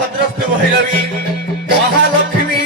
ভদ্রস্তু ভৈরবী মহালক্ষ্মী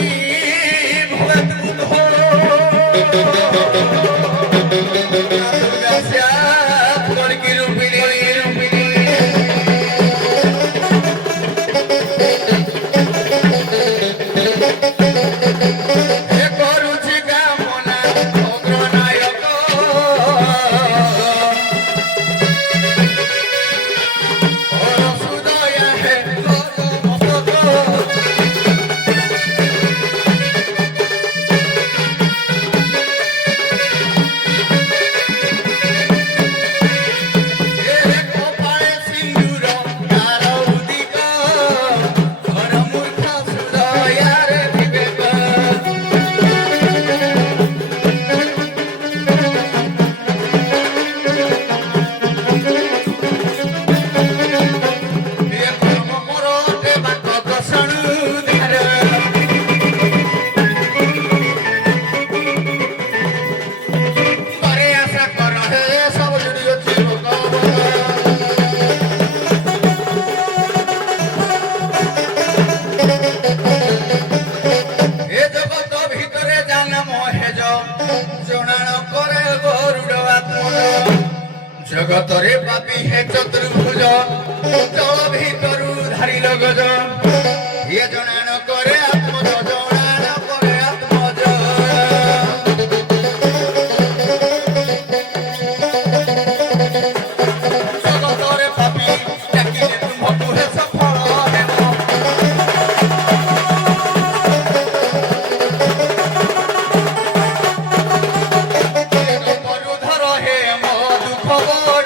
জগতরে পাপি হে চতুর্ভুজ জল ভিতরু ধারিল গজ ইয়ে জনান করে আত্মজ জনান করে আত্মজ জগতরে পাপি ডাকিলে তুমকু হে সফল হেম মরুধর হে মধু খবর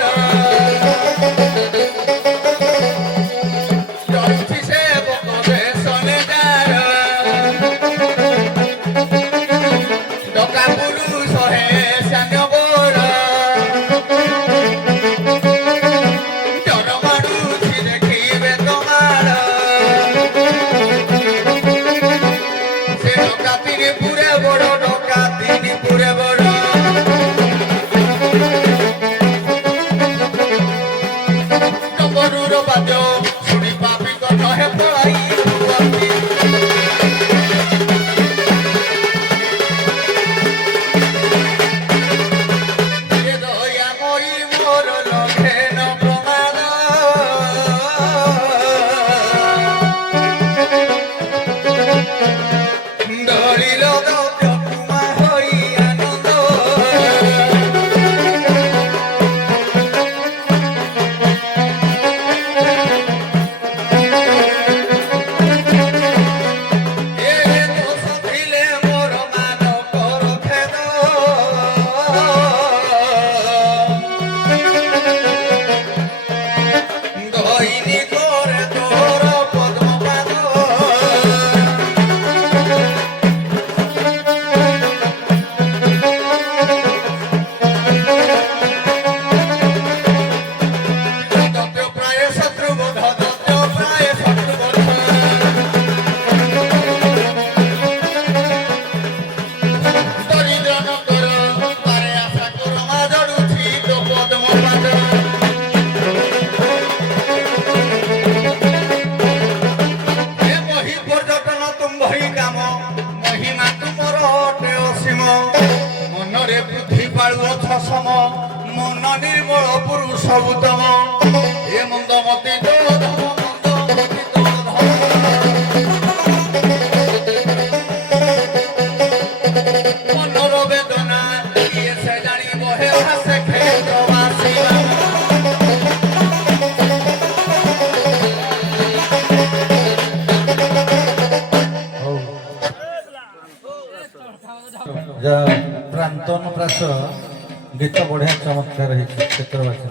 মন নির্মল পুরুষ উত্তম এ মন্দমতি মনোর বেদনা সে জানিব হে হাসে ক্ষেত্রবাসী প্রান্তন প্রাସ गीत बढ़िया चमत्कार क्षेत्रवासी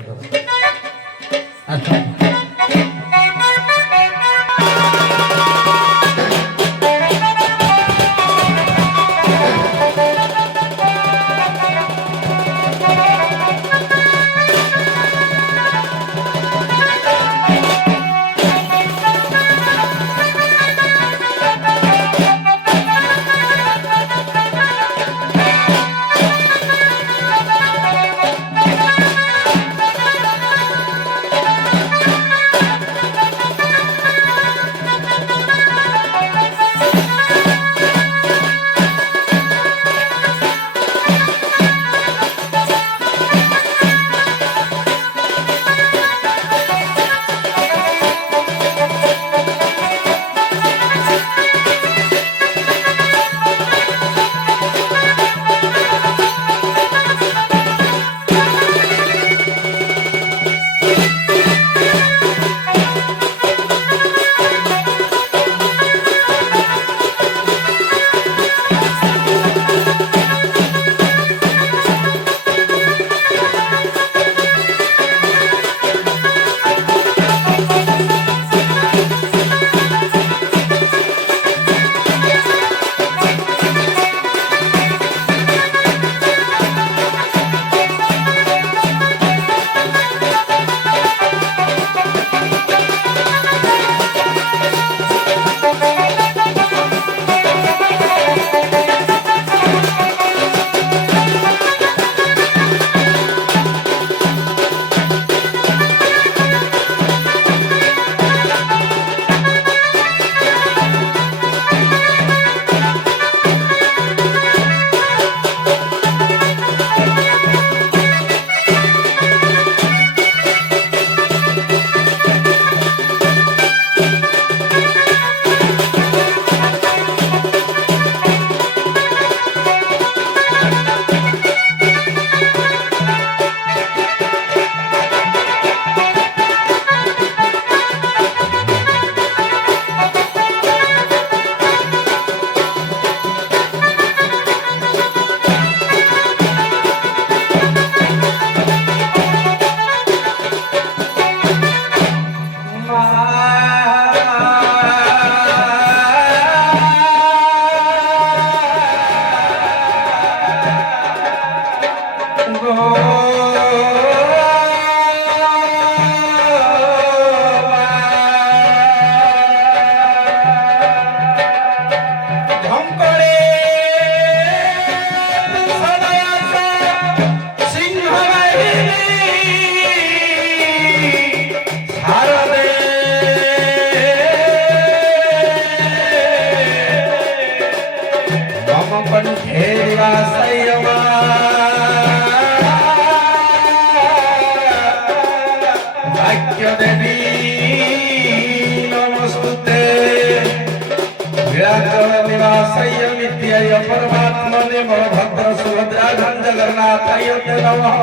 नाथायते नमः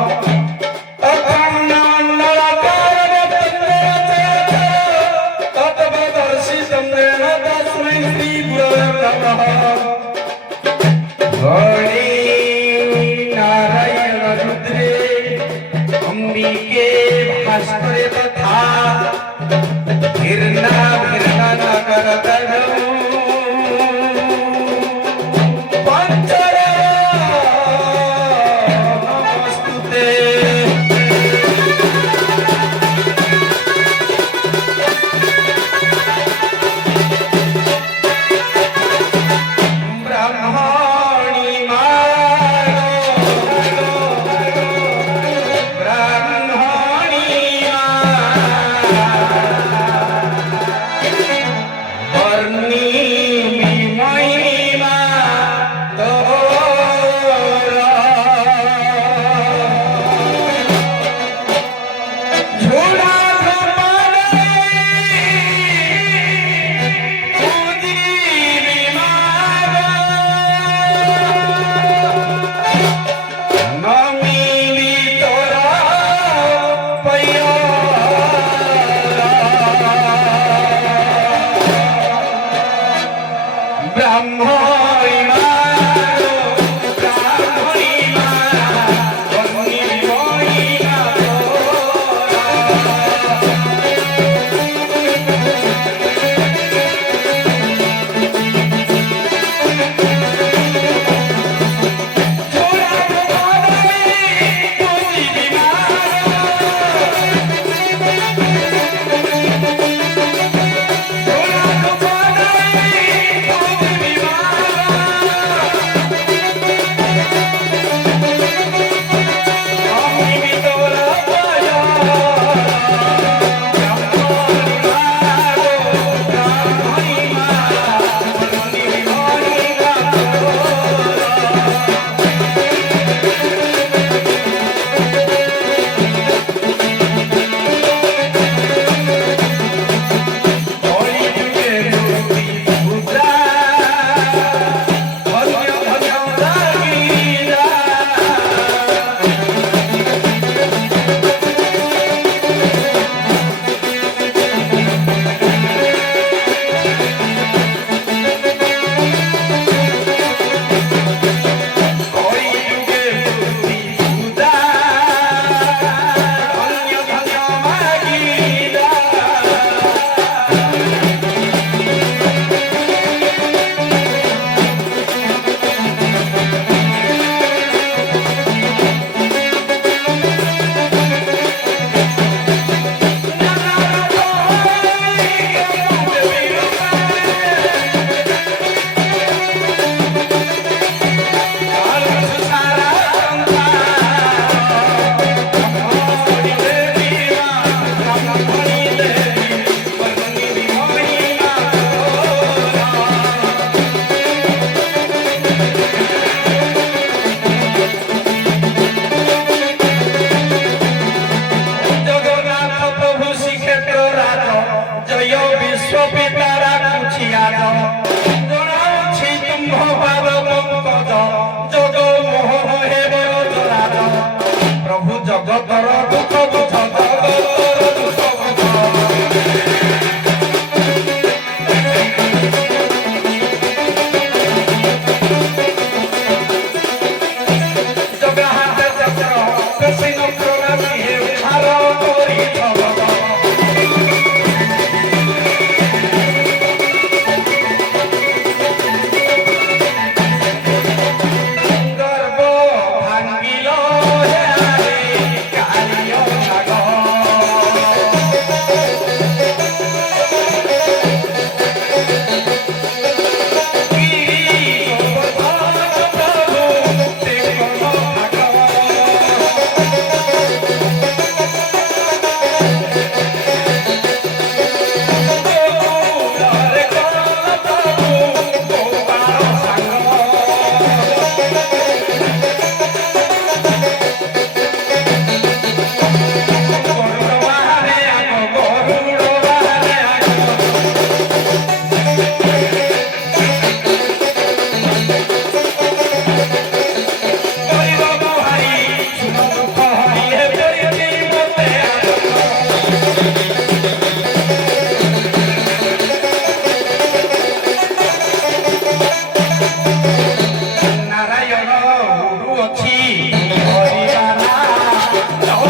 तत्त्वदर्शी तमेन तस्मै श्री गुरवे नमः गौरी नारायण रुद्रे अंबिके भास्करे तथा गिरना गिरना नगरतनम्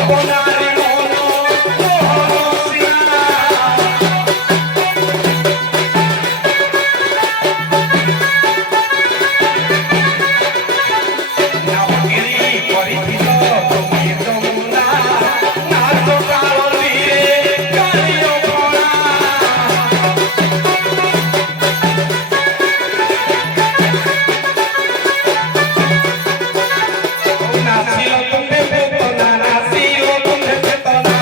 ବନାରେ ମନ ମୋହନ ସିନା ନାମଗିରି କରିଥିଲ ତୁମେ ଯମୁନା ନାଚ କାଳୀରେ କାଳିଅ କଣା ନାଚିଲ ତୁମେ ବେତନା ନାଚିଲ ତୁମେ ବେତନା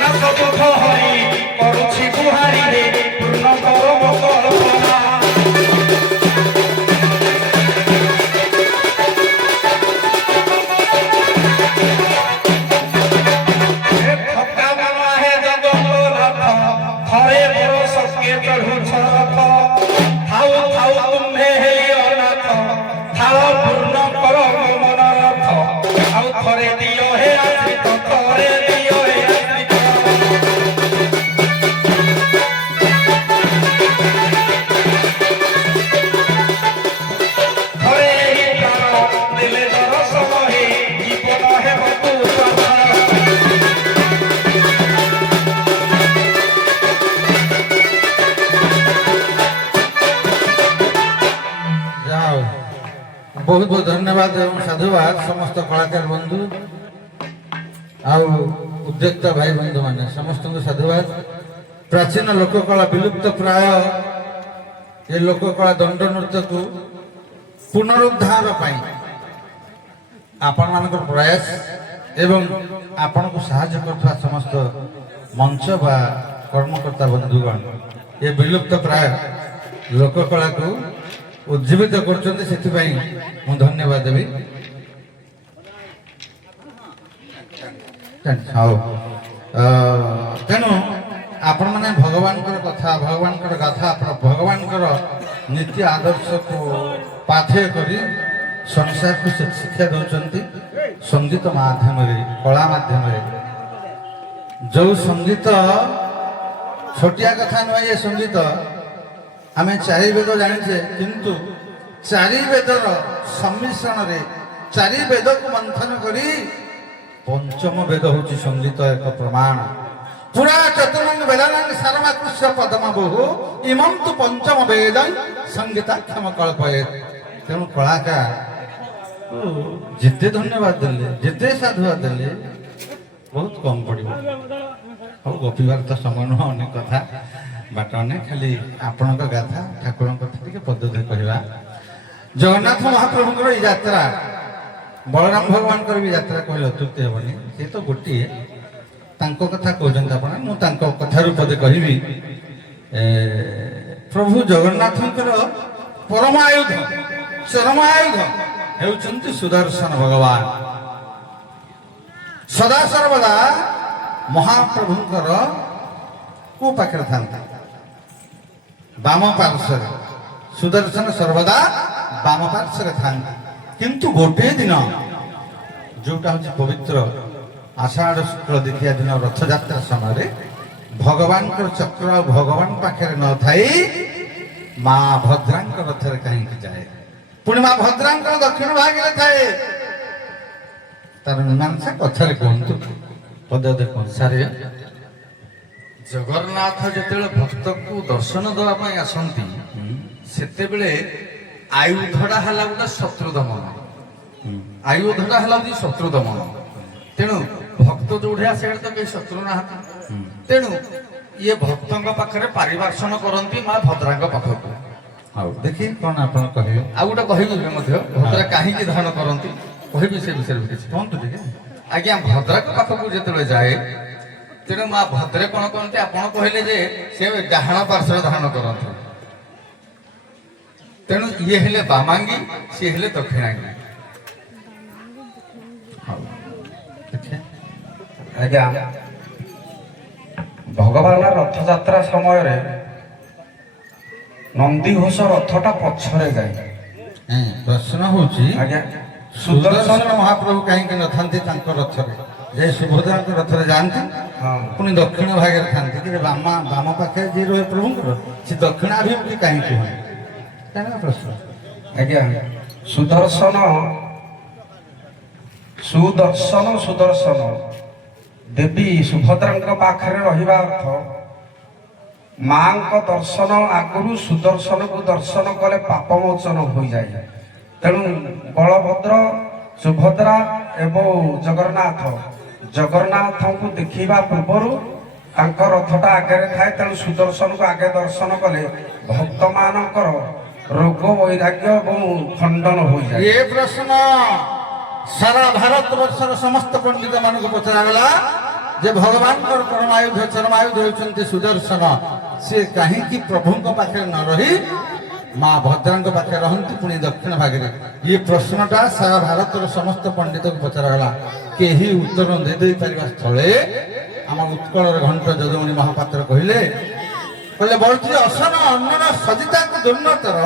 ନାଚ ଦୁଃଖ ହରି କରୁଛି ଗୁହାରିରେ ପୂର୍ଣ୍ଣ କର ମୋ କଳ୍ପନା ହେ ଥକା ମନ ହେ ଜଗନ୍ନାଥ ଥରେ ବର ସକେ ଚଢୁଛ ରଥ ଥାଉ ଥାଉ ତୁମ୍ଭେ ହେଲି ଅନାଥ ଥାଳ ପୂର୍ଣ୍ଣ କର ମୋ ମନ ରଥ ଆଉ ଥରେ ଦିଅ ହେ ଆଶ୍ରିତ ଥରେ ଦିଅ ହେ ଆଶ୍ରିତ ଥରେ ଏହି ପ୍ରାଣ ଦେଲେ ଦରଶନ ହେ ଜୀବନ ହେବ ତୁ যাও ବହୁତ ବହୁତ ଧନ୍ୟବାଦ ଏବଂ ସାଧୁବାଦ ସମସ୍ତ କଳାକାର ବନ୍ଧୁ ଆଉ ଉଦ୍ୟକ୍ତ ଭାଇ ବନ୍ଧୁମାନେ ସମସ୍ତଙ୍କୁ ସାଧୁବାଦ ପ୍ରାଚୀନ ଲୋକକଳା ବିଲୁପ୍ତ ପ୍ରାୟ ଏ ଲୋକକଳା ଦଣ୍ଡ ନୃତ୍ୟକୁ ପୁନରୁଦ୍ଧାର ପାଇଁ ଆପଣମାନଙ୍କର ପ୍ରୟାସ ଏବଂ ଆପଣଙ୍କୁ ସାହାଯ୍ୟ କରୁଥିବା ସମସ୍ତ ମଞ୍ଚ ବା କର୍ମକର୍ତ୍ତା ବନ୍ଧୁଗଣ ଏ ବିଲୁପ୍ତ ପ୍ରାୟ ଲୋକକଳାକୁ ଉଜ୍ଜୀବିତ କରୁଛନ୍ତି ସେଥିପାଇଁ ମୁଁ ଧନ୍ୟବାଦ ଦେବି ହଉ ତେଣୁ ଆପଣମାନେ ଭଗବାନଙ୍କର କଥା ଭଗବାନଙ୍କର ଗାଥା ଭଗବାନଙ୍କର ନୀତି ଆଦର୍ଶକୁ ପାଥେୟ କରି ସଂସାରକୁ ଶିକ୍ଷା ଦେଉଛନ୍ତି ସଙ୍ଗୀତ ମାଧ୍ୟମରେ କଳା ମାଧ୍ୟମରେ ଯେଉଁ ସଙ୍ଗୀତ ଛୋଟିଆ କଥା ନୁହେଁ ଏ ସଙ୍ଗୀତ ଆମେ ଚାରି ବେଦ ଜାଣିଛେ କିନ୍ତୁ ଚାରି ବେଦର ସମ୍ମିଶ୍ରଣରେ ଚାରି ବେଦକୁ ମନ୍ଥନ କରି ପଞ୍ଚମ ବେଦ ହେଉଛି ସଙ୍ଗୀତ ଏକ ପ୍ରମାଣ ପୁରା ଚତୁର୍ଙ୍ଗ ବେଦାଙ୍ଗ ସାରମାକୃଷ୍ୟ ପଦମ ବହୁ ଇମಂ ତୁ ପଞ୍ଚମ ବେଦ ସଙ୍ଗୀତାକ୍ଷମ କଳ୍ପଏ ତେଣୁ କଳାକାର ଯେତେ ଧନ୍ୟବାଦ ଦେଲେ ଯେତେ ସାଧୁବାଦ ଦେଲେ ବହୁତ କମ୍ ପଡ଼ିବ ହଉ ଗପିବାର ତ ସମୟ ନୁହଁ ଅନେକ କଥା ବାଟ ଅନେକ ଖାଲି ଆପଣଙ୍କ ଗାଥା ଠାକୁରଙ୍କ କଥା ଟିକେ ପଦରେ କହିବା ଜଗନ୍ନାଥ ମହାପ୍ରଭୁଙ୍କର ଏଇ ଯାତ୍ରା ବଳରାମ ଭଗବାନଙ୍କର ବି ଯାତ୍ରା କହିଲେ ଅତ୍ୟୁକ୍ତି ହେବନି ସେ ତ ଗୋଟିଏ ତାଙ୍କ କଥା କହୁଛନ୍ତି ଆପଣ ମୁଁ ତାଙ୍କ କଥାରୁ ପଦେ କହିବି ପ୍ରଭୁ ଜଗନ୍ନାଥଙ୍କର ପରମ ଆୟୁଧ ଚରମ ଆୟୁଧ ହେଉଛନ୍ତି ସୁଦର୍ଶନ ଭଗବାନ ସଦା ସର୍ବଦା ମହାପ୍ରଭୁଙ୍କର କୋ ପାଖରେ ଥାନ୍ତି ବାମ ପାର୍ଶ୍ୱରେ ସୁଦର୍ଶନ ସର୍ବଦା ବାମ ପାର୍ଶ୍ୱରେ ଥାନ୍ତି କିନ୍ତୁ ଗୋଟିଏ ଦିନ ଯୋଉଟା ହଉଛି ପବିତ୍ର ଆଷାଢ଼ ଶୁକ୍ଳ ଦ୍ୱିତୀୟ ଦିନ ରଥଯାତ୍ରା ସମୟରେ ଭଗବାନଙ୍କର ଚକ୍ର ଆଉ ଭଗବାନ ପାଖରେ ନଥାଇ ମା ଭଦ୍ରାଙ୍କ ରଥରେ କାହିଁକି ଯାଏ ପୁଣି ମା ଭଦ୍ରାଙ୍କର ଦକ୍ଷିଣ ଭାଗରେ ଥାଏ ତାର ମୀମାଂସା କଥାରେ କୁହନ୍ତୁ ପଦ ଦେଖନ୍ତୁ ସାରେ ଜଗନ୍ନାଥ ଯେତେବେଳେ ଭକ୍ତକୁ ଦର୍ଶନ ଦେବା ପାଇଁ ଆସନ୍ତି ସେତେବେଳେ ଆୟୁଧଟା ହେଲା ଗୋଟେ ଶତ୍ରୁ ଦମନ ଆୟୁଧଟା ହେଲା ହଉଛି ଶତ୍ରୁ ଦମନ ତେଣୁ ଭକ୍ତ ଯୋଉଠି ଆସେ ତ କେହି ଶତ୍ରୁ ନାହାନ୍ତି ତେଣୁ ଇଏ ଭକ୍ତଙ୍କ ପାଖରେ ପାରିଦର୍ଶନ କରନ୍ତି ମା ଭଦ୍ରାଙ୍କ ପାଖକୁ ହଉ ଦେଖି କଣ ଆପଣ କହିବେ ଆଉ ଗୋଟେ କହିବି ମଧ୍ୟ ଭଦ୍ରା କାହିଁକି ଧାରଣ କରନ୍ତି କହିବି ସେ ବିଷୟରେ କିଛି କୁହନ୍ତୁ ଟିକେ ଆଜ୍ଞା ଭଦ୍ରାଙ୍କ ପାଖକୁ ଯେତେବେଳେ ଯାଏ ତେଣୁ ମା ଭଦ୍ରେ କଣ କରନ୍ତି ଆପଣ କହିଲେ ଯେ ସେ ଡାହାଣ ପାର୍ଶ୍ୱରେ ଧାରଣ କରନ୍ତି ତେଣୁ ଇଏ ହେଲେ ବାମାଙ୍ଗୀ ସିଏ ହେଲେ ଦକ୍ଷିଣାଙ୍ଗୀ ଆଜ୍ଞା ଭଗବାନ ରଥଯାତ୍ରା ସମୟରେ ନନ୍ଦିଘୋଷ ରଥଟା ପଛରେ ଯାଏ ପ୍ରଶ୍ନ ହଉଛି ଆଜ୍ଞା ସୁଦର୍ଶନ ମହାପ୍ରଭୁ କାହିଁକି ନଥାନ୍ତି ତାଙ୍କ ରଥରେ ଯେ ସୁଭଦ୍ରାଙ୍କ ରଥରେ ଯାଆନ୍ତି ପୁଣି ଦକ୍ଷିଣ ଭାଗରେ ଥାନ୍ତି କି ବାମ ପାଖରେ ଯିଏ ରହେ ପ୍ରଭୁଙ୍କର ସେ ଦକ୍ଷିଣାଭିମୁଖୀ କାହିଁକି ହୁଏ ଜାଣିବା ପ୍ରଶ୍ନ। ଆଜ୍ଞା ସୁଦର୍ଶନ ସୁଦର୍ଶନ ସୁଦର୍ଶନ ଦେବୀ ସୁଭଦ୍ରାଙ୍କ ପାଖରେ ରହିବା ଅର୍ଥ ମାଙ୍କ ଦର୍ଶନ ଆଗରୁ ସୁଦର୍ଶନକୁ ଦର୍ଶନ କଲେ ପାପ ମୋଚନ ହୋଇଯାଏ। ତେଣୁ ବଳଭଦ୍ର ସୁଭଦ୍ରା ଏବଂ ଜଗନ୍ନାଥଙ୍କୁ ଦେଖିବା ପୂର୍ବରୁ ତାଙ୍କ ରଥଟା ଆଗରେ ଥାଏ। ତେଣୁ ସୁଦର୍ଶନକୁ ଆଗେ ଦର୍ଶନ କଲେ ଭକ୍ତମାନଙ୍କର ରୋଗ ବୈରାଗ୍ୟ ଏବଂ ଖଣ୍ଡନ ହୋଇଯାଏ। ଏ ପ୍ରଶ୍ନ ସାରା ଭାରତ ବର୍ଷର ସମସ୍ତ ପଣ୍ଡିତ ମାନଙ୍କୁ ପଚରାଗଲା ଯେ ଭଗବାନଙ୍କର ଚରମାୟୁଧ ହେଉଛନ୍ତି ସୁଦର୍ଶନ। ସେ କାହିଁକି ପ୍ରଭୁଙ୍କ ପାଖରେ ନ ରହି ମା ଭଦ୍ରାଙ୍କ ପାଖରେ ରହନ୍ତି ପୁଣି ଦକ୍ଷିଣ ଭାଗରେ? ଇଏ ପ୍ରଶ୍ନଟା ସାରା ଭାରତର ସମସ୍ତ ପଣ୍ଡିତକୁ ପଚରାଗଲା। କେହି ଉତ୍ତର ଦେଇପାରିବା ସ୍ଥଳେ ଆମ ଉତ୍କଳର ଘଣ୍ଟ ଯଦୁମଣି ମହାପାତ୍ର କହିଲେ ବଳୁଛି ଅସନ ଅନ୍ନର ସଜିତାକୁ ଦୁର୍ନତର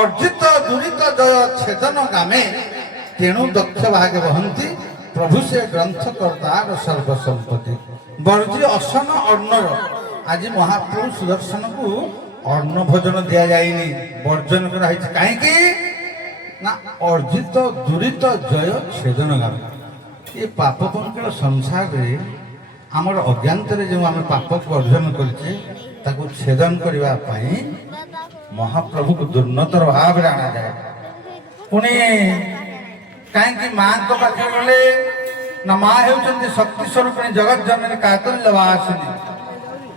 ଅର୍ଜିତ ଦୂରିତ ଜୟ ଛେଦନ ଗାମେ ତେଣୁ ଦକ୍ଷ ଭାગે ବହନ୍ତି ପ୍ରଭୁ ସେ ଗ୍ରନ୍ଥ କର୍ତ୍ତାର ସର୍ବସମ୍ପତ୍ତି। ବଳୁଛି ଅସନ ଅନ୍ନର। ଆଜି ମହାପ୍ରଭୁ ସୁଦର୍ଶନକୁ ଅନ୍ନ ଭୋଜନ ଦିଆଯାଇନି, ବର୍ଜନ କରାହେଇଛି। କାହିଁକି ନା ଅର୍ଜିତ ଦୂରିତ ଜୟ ଛେଦନ ଗାମେ। ଏ ପାପ ପଙ୍କଳ ସଂସାରରେ ଆମର ଅଜ୍ଞାତରେ ଯେଉଁ ଆମେ ପାପକୁ ବର୍ଜନ କରିଛେ ତାକୁ ଛେଦନ କରିବା ପାଇଁ ମହାପ୍ରଭୁକୁ ଦୁର୍ନତର ଭାବରେ ଅଣାଯାଏ। ପୁଣି କାହିଁକି ମାଙ୍କ ପାଖରେ ଗଲେ ନା ମା ହେଉଛନ୍ତି ଶକ୍ତି ସ୍ୱରୂପିଣୀ ଜଗତ ଜନନୀ କାକଲ୍ୟ ବାସିନୀ।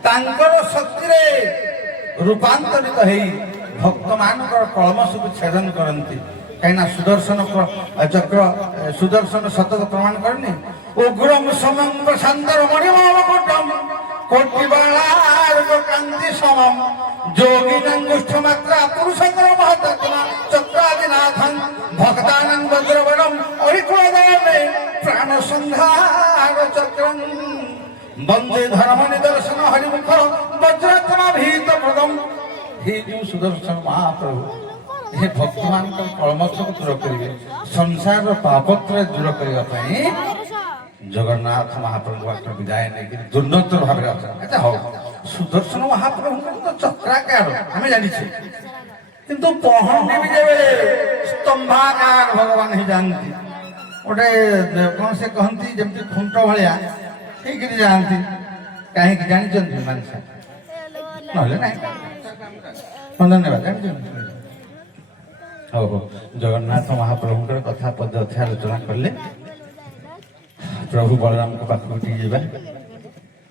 ତାଙ୍କର ଶକ୍ତିରେ ରୂପାନ୍ତରିତ ହେଇ ଭକ୍ତମାନଙ୍କର କଳମସକୁ ଛେଦନ କରନ୍ତି। କାହିଁକିନା ସୁଦର୍ଶନ ଶତକ ପ୍ରମାଣ କରେନି ଉଗ୍ରମ ସମମ ପ୍ରଶାନ୍ତର ମଣିମମ କୋଟମ କୋଟିବାଳାର କାନ୍ତି ସମମ ଯୋଗୀନାଙ୍ଗୁଷ୍ଠ ମାତ୍ରା ପୁରୁଷଙ୍କର ମହତତ୍ମା ଚକ୍ରାଦିନାଥଂ ଭକ୍ତାନଂ ବଜ୍ରବଣಂ অরিকুলদামে প্রাণ সংহার চক্রং বন্দে ধর্ম নিদর্শন হরিমুখ বজ্রাত্ম ভীত প্রদম। হে ଯେଉଁ ସୁଦର୍ଶନ ମହାପ୍ରଭୁ ଏ ଭକ୍ତମାନଙ୍କର କଳମସକୁ ଦୂର କରିବେ, ସଂସାରର ପାପତ୍ରୟ ଦୂର କରିବା ପାଇଁ ଜଗନ୍ନାଥ ମହାପ୍ରଭୁଙ୍କ ପାଖରେ ବିଦାୟ ନେଇକରି ଦୁର୍ନତର ଭାବରେ ଅଛନ୍ତି। ଆଚ୍ଛା ହଉ, ସୁଦର୍ଶନ ମହାପ୍ରଭୁଙ୍କର ତ ଚକ୍ରାକାର ଆମେ ଜାଣିଛେ, କିନ୍ତୁ ପହଣ୍ଡି ବି ଯେବେ ସ୍ତମ୍ଭାକାର ଭଗବାନ ହେଇଯାଆନ୍ତି, ଗୋଟେ କଣ ସେ କହନ୍ତି ଯେମିତି ଖୁଣ୍ଟ ଭଳିଆ ହେଇକିରି ଯାଆନ୍ତି। କାହିଁକି ଜାଣିଛନ୍ତି ମାନେ ନହେଲେ ନାହିଁ। ଧନ୍ୟବାଦ। ଜାଣିଛନ୍ତି? ହଉ ହଉ, ଜଗନ୍ନାଥ ମହାପ୍ରଭୁଙ୍କର କଥା ପଦ ଅଥେ ଆଲୋଚନା କଲେ ପ୍ରଭୁ ବଳରାମଙ୍କ ପାଖକୁ ଟିକେ ଯିବା।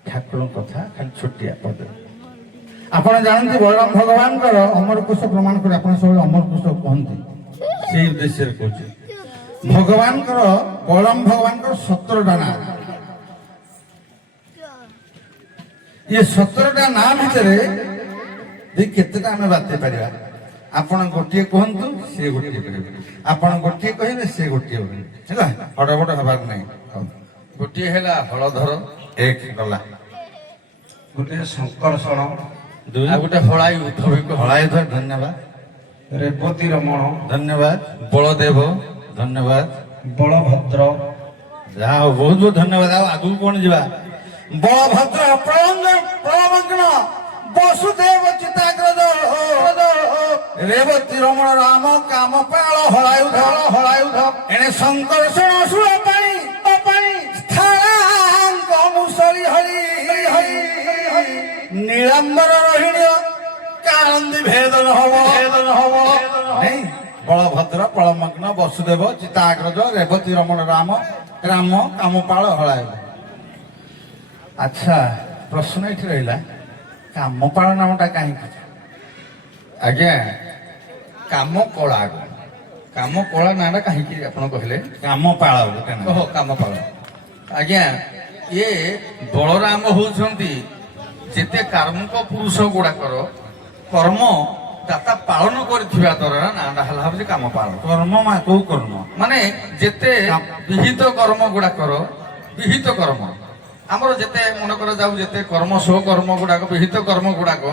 ଠାକୁରଙ୍କ କଥା ଖାଲି ଛୋଟିଆ ପଦ। ଆପଣ ଜାଣନ୍ତି ବଳରାମ ଭଗବାନଙ୍କର ଅମରକୋଷ ପ୍ରମାଣ କରି ଆପଣ ସବୁବେଳେ ଅମରକୋଷ କୁହନ୍ତି, ସେଇ ଉଦ୍ଦେଶ୍ୟରେ କହୁଛି। ଭଗବାନଙ୍କର ବଳରାମ ଭଗବାନଙ୍କର 17ଟା ନାଁ। ଏ 17ଟା ନାଁ ଭିତରେ କେତେଟା ଆମେ ବାତେଇ ପାରିବା? ଆପଣ ଗୋଟିଏ କୁହନ୍ତୁ, ସେ ଗୋଟିଏ କହିବେ। ଆପଣ ଗୋଟିଏ କହିବେ, ସେ ଗୋଟିଏ କହିବେ। ହେଲା, ହଡ଼ବଡ଼ ହେବାର ନାହିଁ। ଗୋଟିଏ ହେଲା ହଳଧର, ଏକ ଗଲା। ଗୋଟିଏ ଶଙ୍କର୍ଷଣ, ଦୁଇ ଆଉ ଗୋଟେ ହଳାଇ ଉଦ୍ଧବିକ, ହଳାୟୁଧ, ଧନ୍ୟବାଦ। ରେବତୀ ରମଣ, ଧନ୍ୟବାଦ। ବଳଦେବ, ଧନ୍ୟବାଦ। ବଳଭଦ୍ର, ଯାହା ହଉ, ବହୁତ ବହୁତ ଧନ୍ୟବାଦ। ଆଉ ଆଗକୁ କଣ ଯିବା? ବଳଭଦ୍ର, ପ୍ରଳମଗ୍ନ, ବସୁଦେବ, ଚିତାଗ୍ରଜ, ରେବତୀ ରମଣ, ରାମ, କାମ ପାଳ, ହଳାୟୁଧ, ଏଣେ ଶଙ୍କର୍ଷଣ, ଅସୁର ପାଣି, ସ୍ଥାଳାଙ୍କ ମୁସଳି ହରି, ନୀଳାମ୍ବର ରୋହିଣୀ, କାଳନ୍ଦୀ ଭେଦନ ହବ। ନାଇଁ, ବଳଭଦ୍ର, ପ୍ରଳମଗ୍ନ, ବସୁଦେବ, ଚିତାଗ୍ରଜ, ରେବତୀ ରମଣ, ରାମ, କାମପାଳ, ହଳାୟୁଧ। ଆଚ୍ଛା, ପ୍ରଶ୍ନ ଏଠି ରହିଲା, କାମପାଳ ନାମଟା କାହିଁକି? ଆଜ୍ଞା କାମ କଳା, କାମ କଳା ନାଁଟା କାହିଁକି ଆପଣ କହିଲେ? କାମପାଳ ଗୋଟେ ନାଁ। ଓହୋ, କାମପାଳ। ଆଜ୍ଞା, ଇଏ ବଳରାମ ହଉଛନ୍ତି ଯେତେ କାର୍ମକ ପୁରୁଷ ଗୁଡାକର କର୍ମ ଦାତା ପାଳନ କରିଥିବା ଦ୍ୱାରା ନାଁଟା ହେଲା ହଉଛି କାମପାଳ। କର୍ମ କୋଉ କର୍ମ? ମାନେ ଯେତେ ବିହିତ କର୍ମ ଗୁଡାକର, ବିହିତ କର୍ମ ଆମର ଯେତେ ମନେ କରାଯାଉ, ଯେତେ କର୍ମ ସ୍ୱକର୍ମ ଗୁଡାକ, ବିହିତ କର୍ମ ଗୁଡାକ,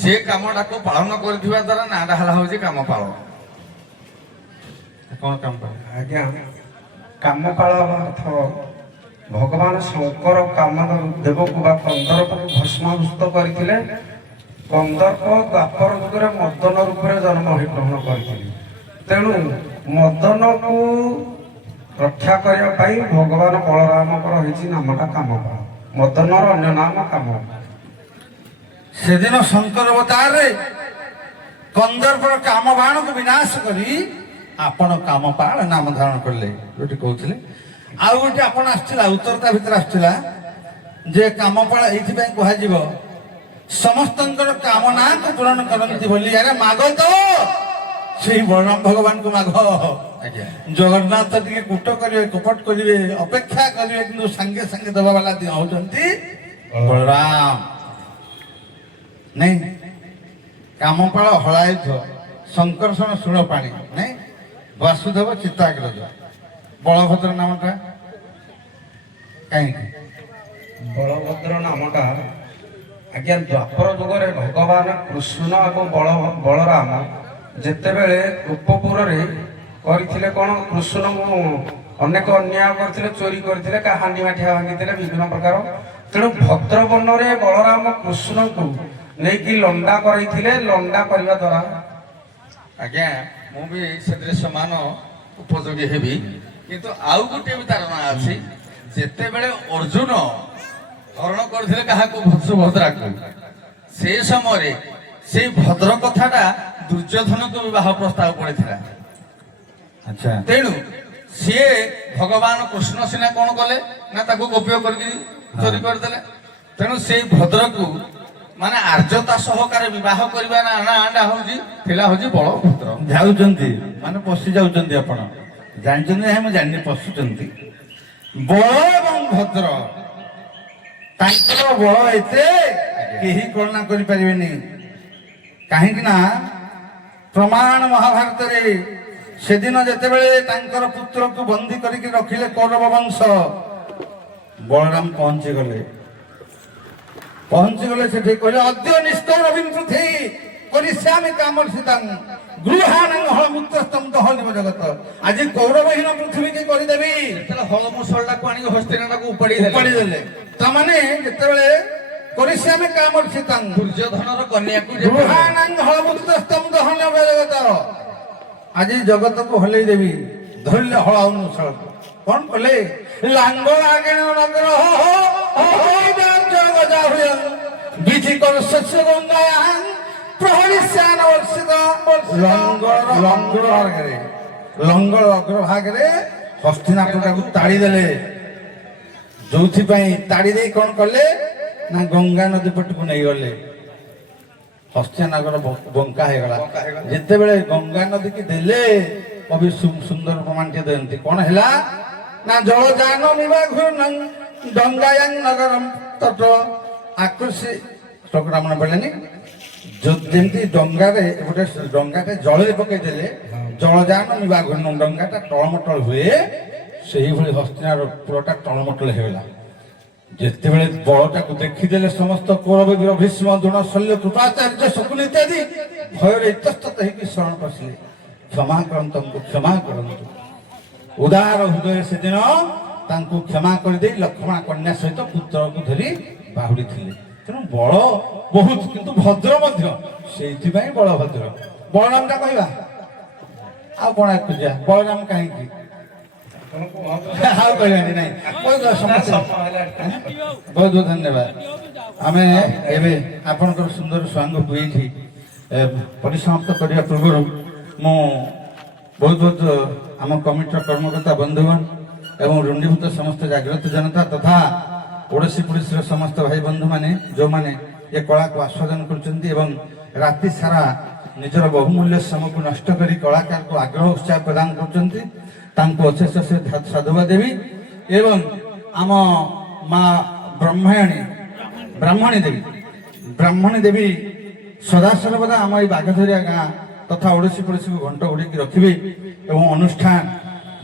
ସେ କାମଟାକୁ ପାଳନ କରିଥିବା ଦ୍ୱାରା ନାଁଟା ହେଲା ହଉଛି କାମପାଳ। କଣ କାମପାଳ? ଆଜ୍ଞା କାମପାଳ ଅର୍ଥ ଭଗବାନ ଶଙ୍କର କାମଦେବକୁ ବା କନ୍ଦର୍ପକୁ ଭସ୍ମାଭୁସ୍ତ କରିଥିଲେ। କନ୍ଦର୍ପ ଦ୍ୱାପର ଯୁଗରେ ମଦନ ରୂପରେ ଜନ୍ମ ଗ୍ରହଣ କରିଥିଲେ। ତେଣୁ ମଦନକୁ ରକ୍ଷା କରିବା ପାଇଁ ଭଗବାନ ବଳରାମଙ୍କର ହେଇଛି ନାମଟା କାମପାଳ। ମଦନର ଅନ୍ୟ ନାମ କାମପାଳ। ସେଦିନ ଶଙ୍କର ଅବତାରରେ କନ୍ଦର୍ପର କାମ ବାଣକୁ ବିନାଶ କରି ଆପଣ କାମପାଳ ନାମ ଧାରଣ କଲେ ଯୋଉଠି କହୁଥିଲେ। ଆଉ ଗୋଟେ ଆପଣ ଆସିଥିଲା ଉତ୍ତରତା ଭିତରେ ଆସିଥିଲା ଯେ କାମପାଳ ଏଇଥିପାଇଁ କୁହାଯିବ ସମସ୍ତଙ୍କର କାମନାକୁ ପୂରଣ କରନ୍ତି ବୋଲି। ଆରେ ମାଗ ତ ସେଇ ବଳରାମ ଭଗବାନଙ୍କୁ ମାଗ। ଆଜ୍ଞା ଜଗନ୍ନାଥ ଟିକେ କୂଟ କରିବେ କପଟ କରିବେ ଅପେକ୍ଷା କରିବେ କିନ୍ତୁ ସାଙ୍ଗେ ସାଙ୍ଗେ ଦେବା ବାଲା ହଉଛନ୍ତି ବଳରାମ। ନାଇଁ କାମପାଳ ହଳାୟୁଧ ଶଙ୍କର୍ଷଣ ଶୂଳ ପାଣି ନାଇଁ ବାସୁଦେବ ଚିତ୍ତାଗ୍ରଜ। ବଳଭଦ୍ର ନାମଟା କାହିଁକି? ବଳଭଦ୍ର ନାମଟା ଆଜ୍ଞା ଦ୍ୱାପର ଯୁଗରେ ଭଗବାନ କୃଷ୍ଣ ଏବଂ ବଳରାମ ଯେତେବେଳେ ଗୋପପୁରରେ କରିଥିଲେ କ'ଣ କୃଷ୍ଣଙ୍କୁ ଅନେକ ଅନ୍ୟାୟ କରିଥିଲେ, ଚୋରି କରିଥିଲେ, କାହା ହାଣ୍ଡି ମାଠିଆ ଭାଙ୍ଗିଥିଲେ ବିଭିନ୍ନ ପ୍ରକାର। ତେଣୁ ଭଦ୍ରବନରେ ବଳରାମ କୃଷ୍ଣଙ୍କୁ ନେଇକି ଲଣ୍ଡା କରାଇଥିଲେ। ଲଣ୍ଡା କରିବା ଦ୍ୱାରା ଆଜ୍ଞା ମୁଁ ବି ସେଥିରେ ସମାନ ଉପଯୋଗୀ ହେବି। କିନ୍ତୁ ଆଉ ଗୋଟିଏ ବି ତାର ନାଁ ଅଛି। ଯେତେବେଳେ ଅର୍ଜୁନ ହରଣ କରିଥିଲେ କାହାକୁ ସୁଭଦ୍ରାକୁ, ସେ ସମୟରେ ସେଇ ଭଦ୍ର କଥାଟା ଦୁର୍ଯ୍ୟୋଧନକୁ ବିବାହ ପ୍ରସ୍ତାବ ପଡିଥିଲା। ଆଚ୍ଛା ତେଣୁ ସିଏ ଭଗବାନ କୃଷ୍ଣ ସିନା କଣ କଲେ ନା ତାକୁ ଗୋପ୍ୟ କରିକି ଚୋରି କରିଦେଲେ। ତେଣୁ ସେଇ ଭଦ୍ରକୁ ମାନେ ଆର୍ଯ୍ୟତା ସହକାରେ ବିବାହ କରିବା ନାଁଟା ହଉଛି ବଳଭଦ୍ର। ଯାଉଛନ୍ତି ମାନେ ପଶି ଯାଉଛନ୍ତି। ଆପଣ ଜାଣିଛନ୍ତି ନା ମୁଁ ଜାଣିନି ପଶୁଛନ୍ତି। ବଳ ଏବଂ ଭଦ୍ର ତାଙ୍କର ବଳ ଏତେ କେହି କଳନା କରିପାରିବେନି। କାହିଁକି ନା ପ୍ରମାଣ ମହାଭାରତରେ ସେଦିନ ଯେତେବେଳେ ତାଙ୍କର ପୁତ୍ରକୁ ବନ୍ଦୀ କରିକି ରଖିଲେ କୌରବ ବଂଶ, ବଳରାମ ପହଞ୍ଚିଗଲେ ସେଠି କହିଲେ ଅଦ୍ୟ ନିଷ୍କୌରବୀଂ ପୃଥି କରିଷ୍ୟାମି କାମର୍ଷିତାଂ ଗୃହାଣାଂ ହଳମୁକ୍ତସ୍ତଂ ଦହଲିବ ଜଗତ। ଆଜି କୌରବହୀନ ପୃଥିବୀକି କରିଦେବି। ହଳମୁସଳଟାକୁ ଆଣିକି ହସ୍ତିନାଟାକୁ ଉପାଡ଼ି ଦେଲେ। ତାମାନେ ଯେତେବେଳେ କରିଷ୍ୟାମି କାମର୍ଷିତାଂ ଦୁର୍ଯ୍ୟୋଧନର କନ୍ୟାକୁ ଗୃହାଣାଂ ହଳମୁକ୍ତସ୍ତଂ ଦହଲିବ ଜଗତ। ଆଜି ଜଗତକୁ ହଲେଇ ଦେବି। ଧରିଲେ ହଳ ଅନୁସଳ। କଣ କଲେ? ଲାଙ୍ଗଳ ଆଗେଣ ନଗର ଲଙ୍ଗଳ ଅଗ୍ରଭାଗରେ ହସ୍ତିନାପୁରଟାକୁ ତାଡି ଦେଲେ। ଯୋଉଥିପାଇଁ ତାଡି ଦେଇ କଣ କଲେ ନା ଗଙ୍ଗା ନଦୀ ପଟକୁ ନେଇଗଲେ। ହସ୍ତିନାଗର ବଙ୍କା ହେଇଗଲା। ଯେତେବେଳେ ଗଙ୍ଗା ନଦୀକି ଦେଲେ କବି ସୁନ୍ଦର ପ୍ରମାଣଟିଏ ଦିଅନ୍ତି। କଣ ହେଲା ନା ଜଳଯାନ ନିବାଘୂର୍ଣ୍ଣଂ ଗଙ୍ଗାୟାଂ ନଗରಂ ତଟ ଆକୃଷି ଷ୍ଟକଟା ମନେ ପଡ଼ିଲାନି। ଯେମିତି ଡଙ୍ଗାରେ ଗୋଟେ ଡଙ୍ଗାଟେ ଜଳରେ ପକେଇଦେଲେ ଜଳଯାନ ନିବାଘୂର୍ଣ୍ଣଂ ଡଙ୍ଗାଟା ଟଳମଟଳ ହୁଏ, ସେଇଭଳି ହସ୍ତିନାର ପୁରଟା ଟଳମଟଳ ହେଇଗଲା। ଯେତେବେଳେ ବଳଟାକୁ ଦେଖିଦେଲେ ସମସ୍ତ କୌରବ ବୀର ଭୀଷ୍ମ ଦ୍ରୋଣ ଶଲ୍ୟ କୃପାଚାର୍ଯ୍ୟ ଶକୁନି ଇତ୍ୟାଦି ଭୟରେ ଇତସ୍ତତ ହେଇକି ଶରଣ ପଶିଲେ। କ୍ଷମା କରନ୍ତୁ, ଆମକୁ କ୍ଷମା କରନ୍ତୁ। ଉଦାର ହୃଦୟରେ ସେଦିନ ତାଙ୍କୁ କ୍ଷମା କରିଦେଇ ଲକ୍ଷ୍ମଣ କନ୍ୟା ସହିତ ପୁତ୍ରକୁ ଧରି ବାହୁଡ଼ି ଥିଲେ। ତେଣୁ ବଳ ବହୁତ କିନ୍ତୁ ଭଦ୍ର ମଧ୍ୟ, ସେଇଥିପାଇଁ ବଳଭଦ୍ର। ବଳରାମଟା କହିବା ଆଉ କଣ ଖୋଜିବା? ବଳରାମ କାହିଁକି ଆଉ କହିବାନି ନାଇଁ। ବହୁତ ବହୁତ ଧନ୍ୟବାଦ। ଆମେ ଏବେ ଆପଣଙ୍କର ସୁନ୍ଦର ସ୍ୱାଙ୍ଗକୁ ଏଇଠି ପରିସମାପ୍ତ କରିବା ପୂର୍ବରୁ ମୁଁ ବହୁତ ଆମ କମିଟିର କର୍ମକର୍ତ୍ତା ବନ୍ଧୁଗଣ ଏବଂ ରୁଣ୍ଡୀଭୂତ ସମସ୍ତ ଜାଗ୍ରତ ଜନତା ତଥା ଓଡ଼ିଶୀ ପୁଲିସର ସମସ୍ତ ଭାଇ ବନ୍ଧୁମାନେ ଯେଉଁମାନେ ଏ କଳାକୁ ଆସ୍ୱାଦନ କରୁଛନ୍ତି ଏବଂ ରାତି ସାରା ନିଜର ବହୁମୂଲ୍ୟ ସମୟକୁ ନଷ୍ଟ କରି କଳାକାରକୁ ଆଗ୍ରହ ଉତ୍ସାହ ପ୍ରଦାନ କରୁଛନ୍ତି, ତାଙ୍କୁ ଅଶେଷ ଅଶେଷ ସାଧୁବାଦ ଦେବି। ଏବଂ ଆମ ମା ବ୍ରାହ୍ମଣୀ ଦେବୀ ସଦାସର୍ବଦା ଆମ ଏଇ ବାଘଧରିଆ ଗାଁ ତଥା ଓଡ଼ିଶୀ ପୋଡ଼ିଶୀକୁ ଘଣ୍ଟ ଘୋଡ଼ିକି ରଖିବେ ଏବଂ ଅନୁଷ୍ଠାନ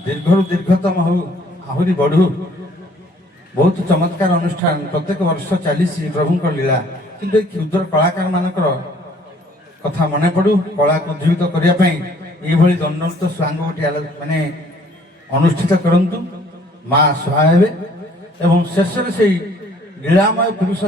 ଦୀର୍ଘରୁ ଦୀର୍ଘତମ ହଉ, ଆହୁରି ବଢ଼ୁ। ବହୁତ ଚମତ୍କାର ଅନୁଷ୍ଠାନ ପ୍ରତ୍ୟେକ ବର୍ଷ ଚାଲିଛି ପ୍ରଭୁଙ୍କ ଲୀଳା। କିନ୍ତୁ ଏଇ କ୍ଷୁଦ୍ର କଳାକାର ମାନଙ୍କର କଥା ମନେ ପଡୁ, କଳାକୁ ଉଜ୍ଜୀବିତ କରିବା ପାଇଁ ଏଇଭଳି ଦଣ୍ଡନୃତ୍ୟ ସ୍ୱାଙ୍ଗ ଗୋଟିଏ ମାନେ ଅନୁଷ୍ଠିତ କରନ୍ତୁ। ମା ସହାୟ ହେବେ ଏବଂ ଶେଷରେ ସେଇ ଲୀଳାମୟ ପୁରୁଷ